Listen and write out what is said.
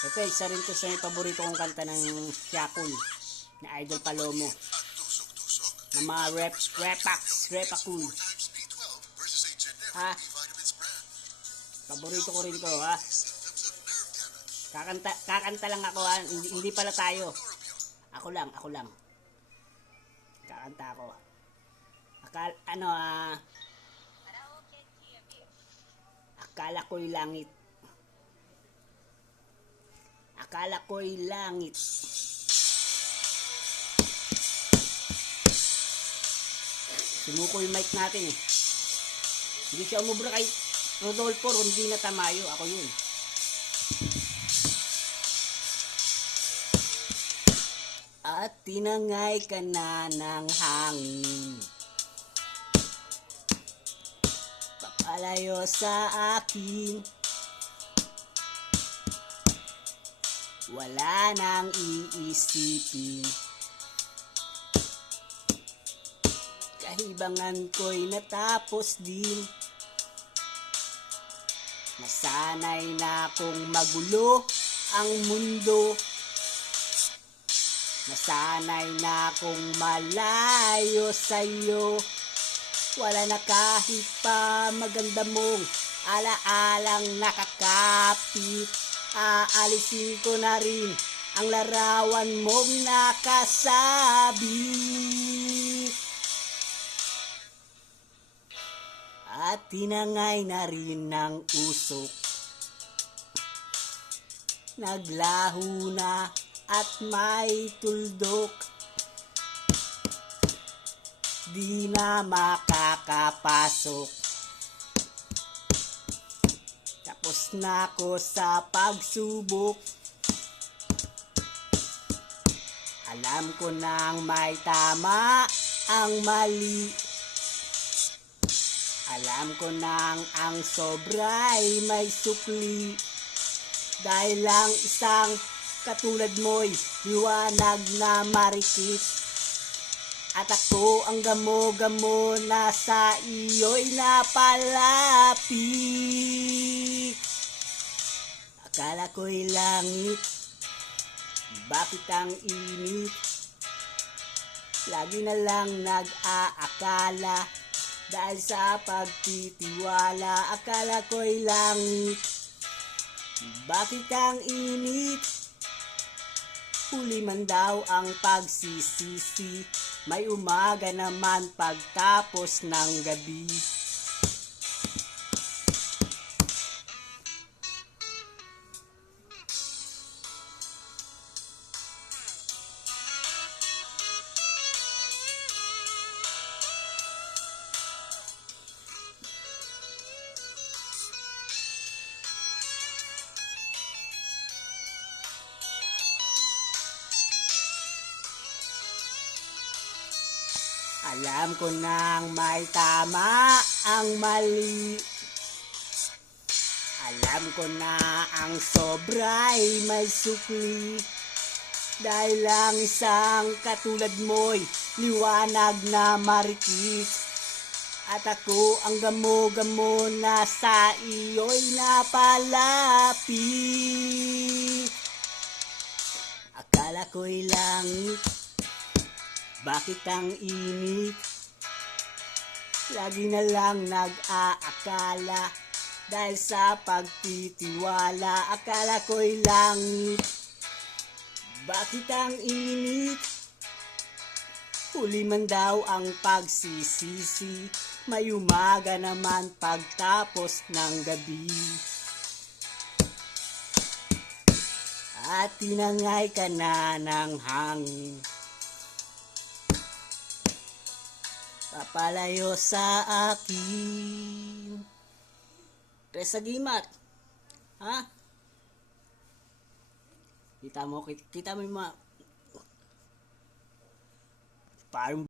Ito, isa rin to sa may paborito kong kanta ng Shakul na Idol Palomo. Ng mga Repakul. Ha? Paborito ko rin to, ha? Kakanta lang ako, ha? Hindi pala tayo. Ako lang. Kakanta ako. Akala ko'y langit. Akala ko'y langit. Sumuko yung mic natin eh. Hindi siya umubra kay Rodolfo, hindi na Tamayo. Ako yun. At tinangay ka na ng hangin, papalayo sa akin. Wala nang iisipin, kahibangan ko'y natapos din. Nasanay na kong magulo ang mundo. Nasanay na kong malayo sa'yo. Wala na kahit pa maganda mong alaalang nakakapit. Aalisin ko na rin ang larawan mong nakasabit. At tinangay na rin ng usok. Naglaho na at may tuldok. Di na makakapasok. Tapos na ako sa pagsubok. Alam ko nang may tama ang mali. Alam ko nang ang sobra'y may sukli. Dahil lang isang katulad mo'y liwanag na marikit. At ako ang gamo-gamo na sa iyo'y napalapit. Akala ko'y langit, bakit ang init? Lagi na lang nag-aakala, dahil sa pagtitiwala. Akala ko'y langit, bakit ang init? Huli man daw ang pagsisisi, may umaga naman pagtapos ng gabi. Alam ko nang may tama ang mali. Alam ko na ang sobra'y may sukli. Dahil lang isang katulad mo'y liwanag na marikit. At ako ang gamo-gamo na sa iyo'y napalapit. Akala ko'y langit, bakit ang init? Lagi na lang nag-aakala, dahil sa pagtitiwala. Akala ko'y langit, bakit ang init? Huli man daw ang pagsisisi, may umaga naman pagtapos ng gabi. At tinangay ka na ng hangin, papalayo sa akin. Resa Gimat. Ha? Kita mo yung mga parang